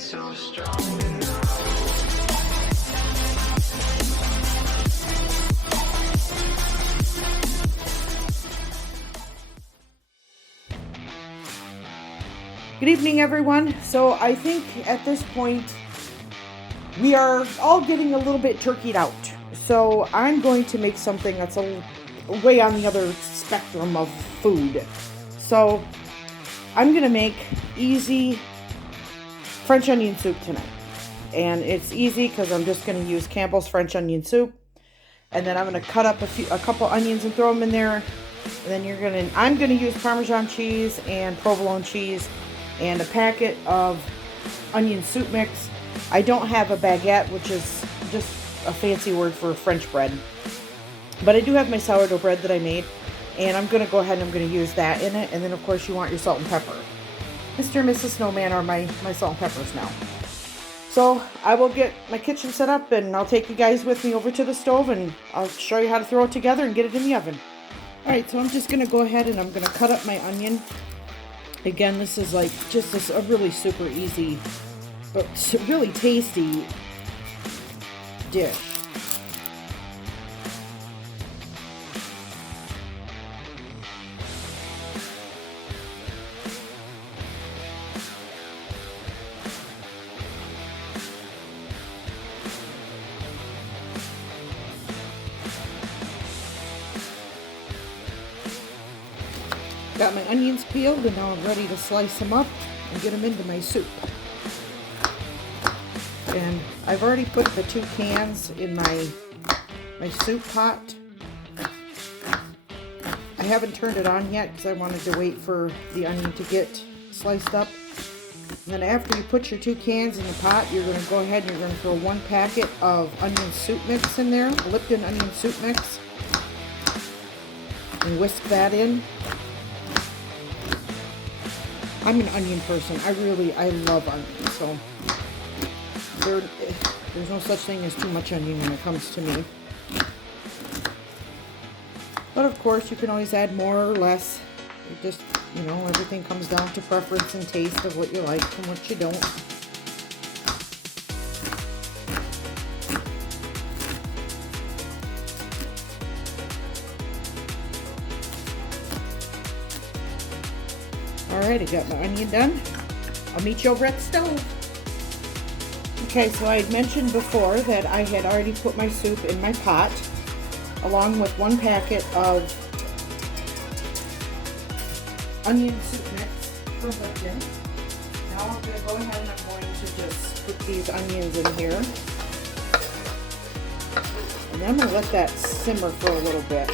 so strong enough. Good evening, everyone. So I think at this point we are all getting a little bit turkeyed out. So I'm going to make something that's a way on the other spectrum of food. So I'm going to make easy French onion soup tonight. And it's easy because I'm just going to use Campbell's French onion soup. And then I'm going to cut up a couple onions and throw them in there. And then I'm going to use Parmesan cheese and provolone cheese and a packet of onion soup mix. I don't have a baguette, which is just a fancy word for French bread. But I do have my sourdough bread that I made, and I'm going to go ahead and I'm going to use that in it. And then, of course, you want your salt and pepper. Mr. and Mrs. Snowman are my salt and peppers now. So I will get my kitchen set up, and I'll take you guys with me over to the stove, and I'll show you how to throw it together and get it in the oven. All right, so I'm just going to go ahead and I'm going to cut up my onion. Again, this is like just a really super easy, but really tasty dish. Got my onions peeled, and now I'm ready to slice them up and get them into my soup. And I've already put the 2 cans in my soup pot. I haven't turned it on yet because I wanted to wait for the onion to get sliced up. And then after you put your 2 cans in the pot, you're going to go ahead and you're going to throw 1 packet of onion soup mix in there, Lipton onion soup mix, and whisk that in. I'm an onion person. I love onions, so there's no such thing as too much onion when it comes to me. But of course, you can always add more or less. It just, everything comes down to preference and taste of what you like and what you don't. Alright, I got my onion done. I'll meet you over at the stove. Okay, so I had mentioned before that I had already put my soup in my pot, along with 1 packet of onion soup mix from Lipton. Now I'm going to go ahead and I'm going to just put these onions in here. And then I'm going to let that simmer for a little bit.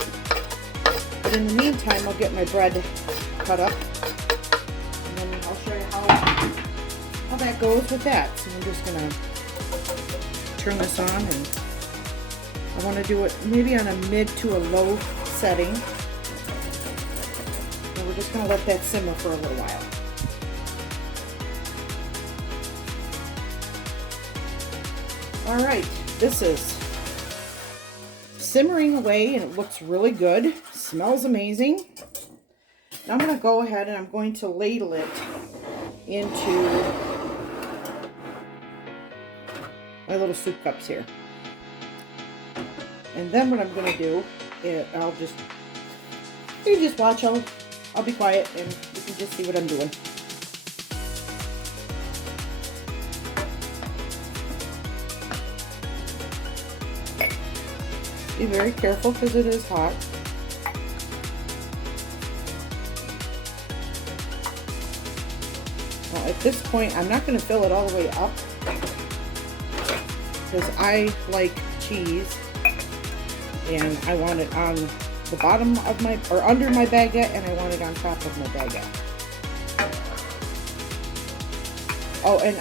But in the meantime, I'll get my bread cut up. I'll show you how that goes with that. So I'm just going to turn this on, and I want to do it maybe on a mid to a low setting. And we're just going to let that simmer for a little while. Alright, this is simmering away and it looks really good. Smells amazing. Now I'm going to go ahead and I'm going to ladle it into my little soup cups here. And then what I'm going to do is you just watch, I'll be quiet and you can just see what I'm doing. Be very careful because it is hot. At this point, I'm not going to fill it all the way up because I like cheese and I want it on the bottom of or under my baguette, and I want it on top of my baguette. Oh, and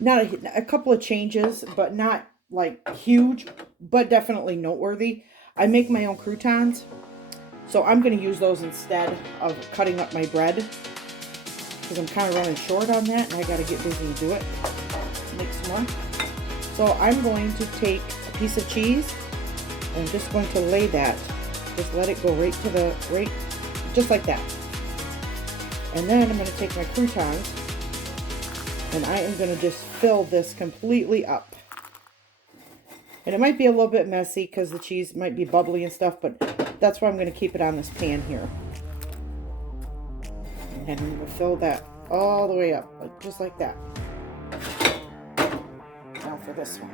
not a couple of changes, but not like huge, but definitely noteworthy. I make my own croutons, so I'm going to use those instead of cutting up my bread, because I'm kind of running short on that, and I got to get busy and do it. Make some more. So I'm going to take a piece of cheese, and I'm just going to lay that. Just let it go just like that. And then I'm going to take my croutons, And I am going to just fill this completely up. And it might be a little bit messy because the cheese might be bubbly and stuff, but that's why I'm going to keep it on this pan here. And I'm going to fill that all the way up, just like that. Now for this one.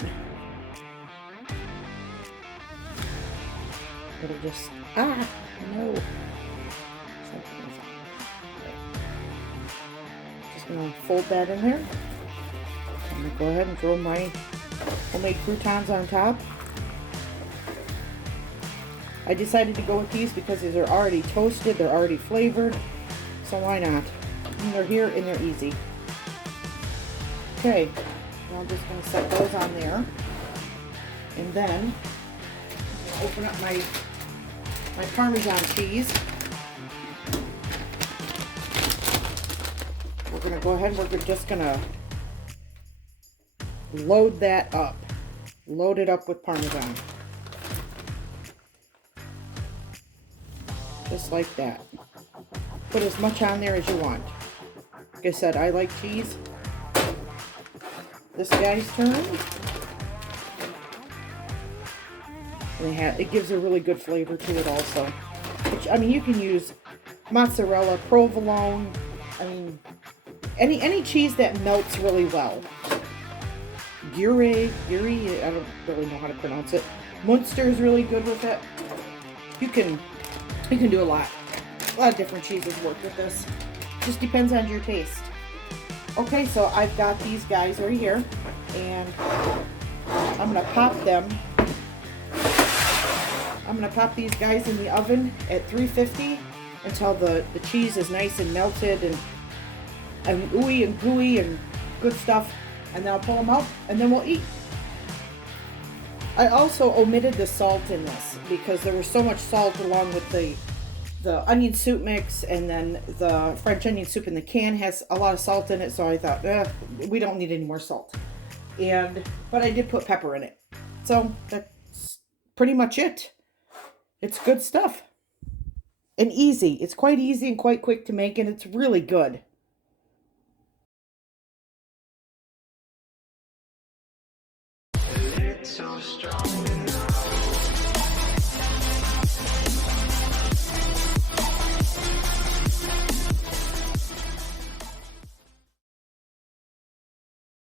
It'll just, no. Just going to fold that in there. I'm going to go ahead and throw my homemade croutons on top. I decided to go with these because these are already toasted, they're already flavored, so why not? And they're here and they're easy. Okay, now I'm just going to set those on there. And then open up my Parmesan cheese. We're going to go ahead and we're just going to load that up. Load it up with Parmesan. Just like that. Put as much on there as you want. Like I said, I like cheese. This guy's turn. And it gives a really good flavor to it also. Which, I mean, you can use mozzarella, provolone. I mean, any cheese that melts really well. Gruyere, I don't really know how to pronounce it. Munster is really good with it. You can do a lot of different cheeses work with this. Just depends on your taste. Okay, so I've got these guys right here, and I'm gonna pop them. I'm gonna pop these guys in the oven at 350 until the cheese is nice and melted and ooey and gooey and good stuff. And then I'll pull them out, and then we'll eat. I also omitted the salt in this because there was so much salt along with the onion soup mix, and then the French onion soup in the can has a lot of salt in it, so I thought, we don't need any more salt. But I did put pepper in it. So that's pretty much it. It's good stuff. And easy. It's quite easy and quite quick to make, and it's really good. It's so strong.